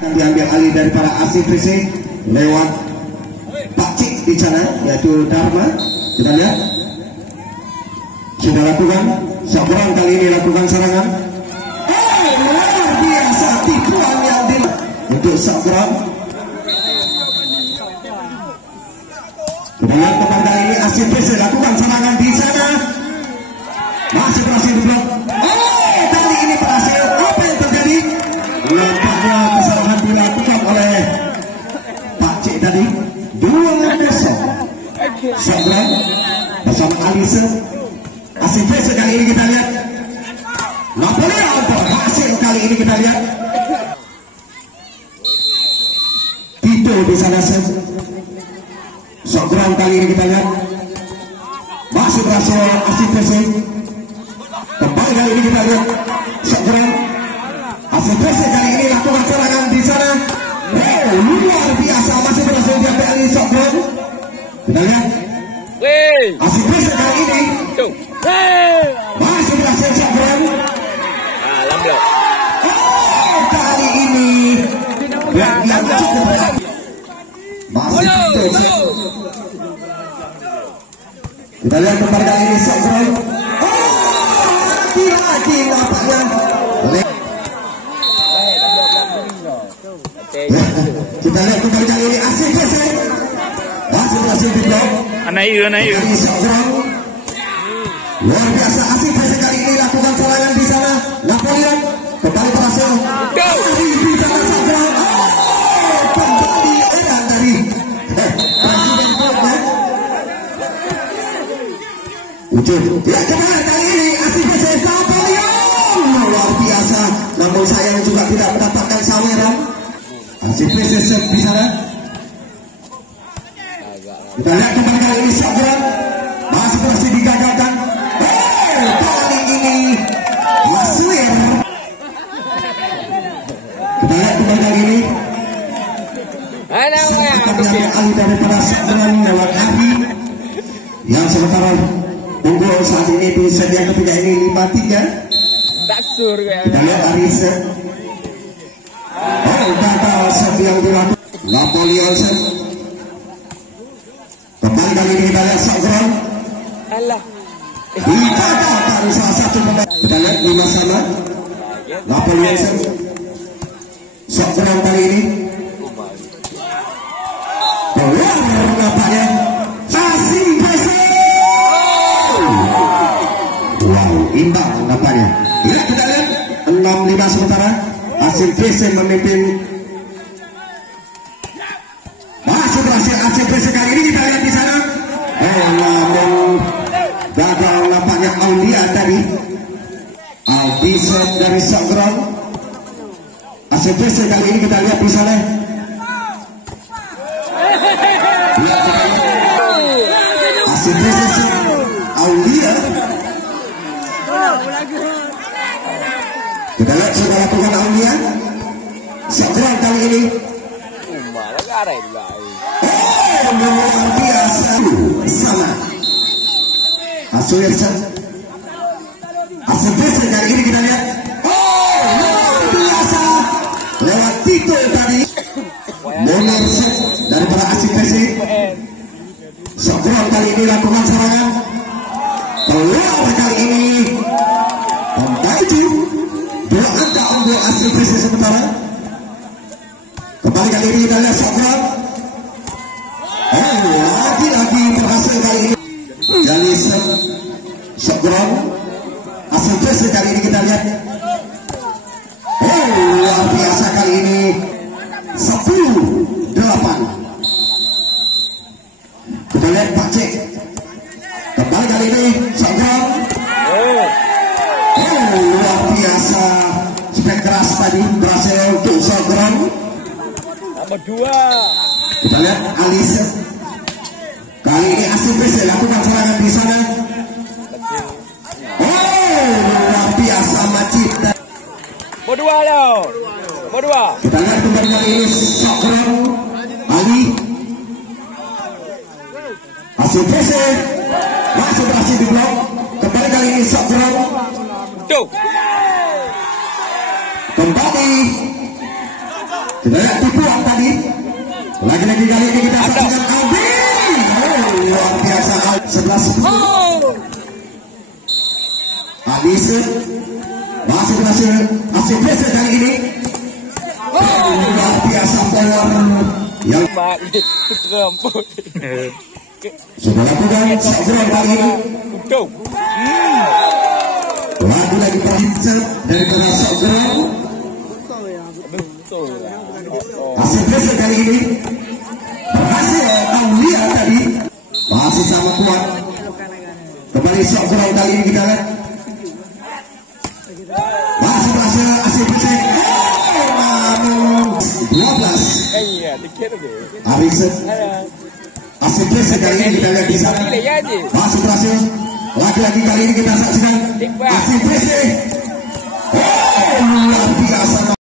Akan diambil alih dari para asing Prisik lewat Pak Cik di sana, yaitu Dharma. Kita lihat sudah lakukan Sabran kali ini lakukan serangan. Luar biasa tipuan yang untuk Sabran. Kita lihat teman kali ini asing Prisik lakukan serangan di sana. Masih berhasil diblok. Kali ini berhasil. Apa yang terjadi? Nampaknya kesalahan dilakukan oleh Pak Cik tadi. 2-0 Sabran bersama Alisa. Asing Prisik kali ini kita lihat Napoleon berhasil kali ini kita lihat Tito di sana. Sabran kali ini kita lihat masih berhasil asing Prisik. Kembali kali ini kita lihat Sabran asing Prisik kali ini lakukan serangan di sana. Luar biasa masih berhasil diambil alih Sabran. Kita lihat asing Prisik kali ini masih berhasil Sabran. Kali ini yang cukup berat. Masih kita lihat kembali kali ini Sabran. Lagi nampaknya. Kita lihat kembali kali ini asing Prisik masih berhasil diblok. Anak Sabran. Luar biasa asing Prisik kali ini lakukan serangan di sana. Napoleon kembali berhasil. Di sana Sabran. Kembali edan dari Presiden klubnya. Ujung. Ya kembali kali ini asing Prisik Napoleon. Luar biasa. Namun sayang juga tidak mendapatkan saweran. Asing Prisik di sana. Kita lihat kembali kali ini Sabran masih berhasil digagalkan. Kali ini Maswir. Kita lihat kembali kali ini alih daripada Sabran lewat Ari yang sementara unggul saat ini di set yang ketiga ini 5-3. Kita lihat Arisa. Gagal set yang dilakukan Napoleon. Kembali kali ini kita lihat Sabran digagalkan salah satu pemain. Kita lihat 5 sama Napoleon. Sabran kali ini keluar nampaknya asing Prisik. Wow, imbang nampaknya. Ya kita lihat 6-5 sementara asing Prisik memimpin. Masih berhasil asing Prisik kali ini kita lihat di sana. Namun gagal nampaknya Aulia tadi. Bisa dari Sabran. Asing Prisik kali ini kita lihat di sana. Asing Prisik Aulia. Kita lihat sudah lakukan Aulia. Sabran kali ini luar biasa sama Aswirsan. Asing Prisik kali ini kita lihat luar biasa lewat Tito tadi. Nomor set daripada asing Prisik. Sabran kali ini lakukan serangan. Keluar kali ini Pembaju 2 angka unggul asing Prisik sementara. Kembali kali ini kita lihat Sabran. Lagi-lagi berhasil kali ini Jalisa Sabran. Asing Prisik kali ini kita lihat luar biasa kali ini 10-8. Kita lihat Pak Cik. Kembali kali ini Sabran. Luar biasa spek keras tadi berhasil untuk Sabran. Nomor 2. Kita lihat Alisa. Kali ini asing Prisik lakukan serangan di sana. Luar biasa Majid. Nomor 2 loh. Nomor 2. Kita lihat kembali kali ini Sabran Ali. Asing Prisik masih berhasil diblok. Kembali kali ini Sabran. Kembali Tidak tipuan tadi. Lagi-lagi kali ini kita saksikan Aldi. Luar biasa. 11. Habis masih berhasil ACPC kali ini. Luar biasa power yang sudah lakukan segera kali ini. Lagi-lagi terhincap dari kena segera. ACPC kali ini berhasil Aulia tadi masih sama kuat. Kembali segera kali ini kita lihat. Masih berhasil ACPC. 12. Arisen ACPC kali ini kita lihat di sana. Masih berhasil. Lagi-lagi kali ini kita saksikan ACPC. Luar biasa.